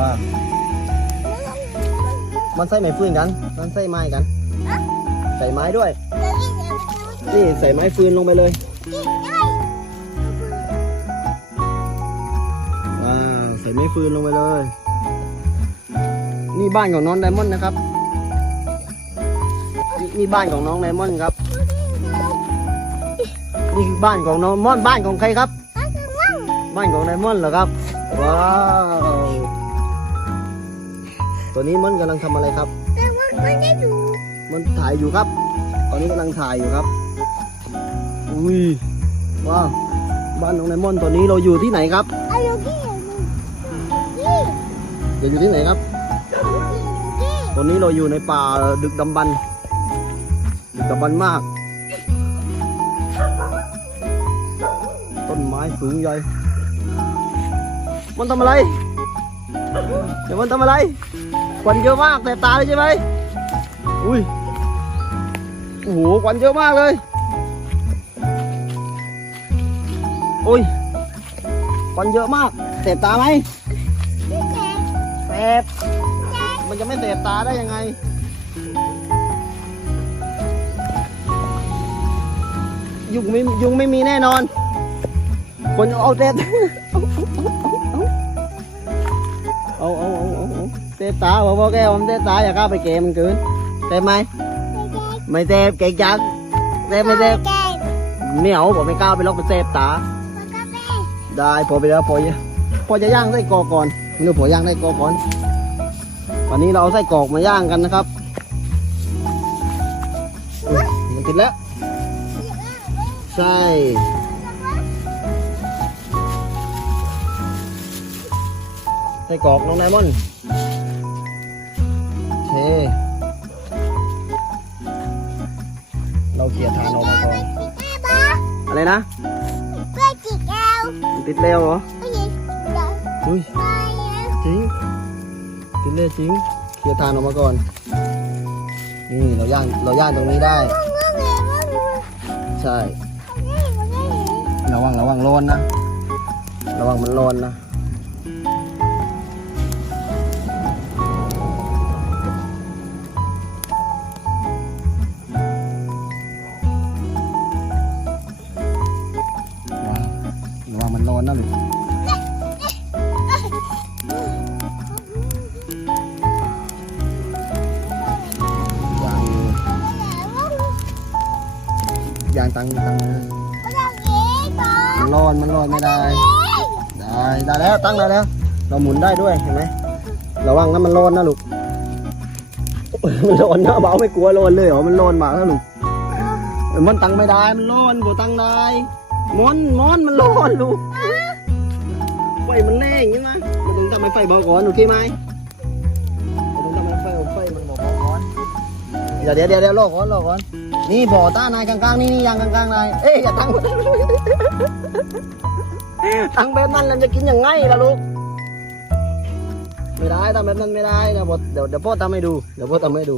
ว่า มันใส่ไม้ฟืนกัน มันใส่ไม้กัน ใส่ไม้ด้วย นี่ใส่ไม้ฟืนลงไปเลยว้าวใส่ไม้ฟืนลงไปเลย นี่บ้านของน้องไดมอนด์นะครับ นี่นี่บ้านของน้องไดมอนด์ครับ นี่คือบ้านของน้องมอนบ้านของใครครับ บ้านของไดมอนด์เหรอครับ ว้าว ตัวนี้มันกำลังทำอะไรครับมันถ่ายอยู่ครับ ตอนนี้กำลังถ่ายอยู่ครับ อุ้ยว้าวบ้านของไดมอนด์ตอนนี้เราอยู่ที่ไหนครับเราอยู่ที่ไหนครับตอนนี้เราอยู่ในป่าดึกดำบรรพ์ดึกดำบรรพ์มาก ต้นไม้สูงใหญ่ มันทำอะไรเดี๋ยวมันทำอะไร ควันเยอะมากแต่ตาเลยใช่ไหมอุ้ยโอ้โหควันเยอะมากเลยโอ้ยควันเยอะมากเสบตาไหมเสบมันจะไม่เสบตาได้ยังไงยุงไม่ยุงไม่มีแน่นอน คนเอาเสบเอาเอาเอาเอา เอาเสบตาบอกพ่อแกวมันเสบตาอย่าเข้าไปเกมมันเกินเสบไหมไม่เสบเก่งจังเสบไม่เสบไม่เอาผมไม่กล้าไปล็อกมันเสบตา ได้พอไปแล้วพอจะพอจะย่างไส้กรอกก่อนนี่พอย่างไส้กรอกก่อนวันนี้เราเอาไส้กรอกมาย่างกันนะครับมันติดแล้วใช่ไส้กรอกน้องไดมอน เค เราเกลี่ยทานออกมาก่อนอะไรนะมันติดเร็วเหรออุ้ยจริงติดเร็วจริงเกลี่ยทานออกมาก่อนนี่เราย่างเราย่างตรงนี้ได้ ใช่ระวังระวังร้อนนะ ระวังมันร้อนนะ อนนะลูกยางยางตังตังมันร้อนมันร้อนไม่ได้ ได้ได้แล้วตั้งได้แล้ว เราหมุนได้ด้วยเห็นไหมระวังนะมันร้อนนะลูกโอ้ยมันร้อนนะเบาไม่กลัวร้อนเลยเหรอมันร้อนมากนะลูกเออมันตั้งไม่ได้มันร้อนกูตั้งได้มอนมอนมันร้อนลูกไฟมันแรงใช่ไหมมันต้องทำให้ไฟเบาก่อนโอเคไหมมันต้องทำให้ไฟไฟมันเบาก่อนเดี๋ยวเดี๋ยวเดี๋ยวเดี๋ยวรอก่อนรอก่อนนี่บ่อต้านายกลางๆนี่นี่ยางกลางๆนายเอ้ยอย่าตั้งตั้งแบบนั้นแล้วจะกินยังไงล่ะลูกไม่ได้ทำแบบนั้นไม่ได้เดี๋ยวเดี๋ยวพ่อทำให้ดูเดี๋ยวพ่อทำให้ดู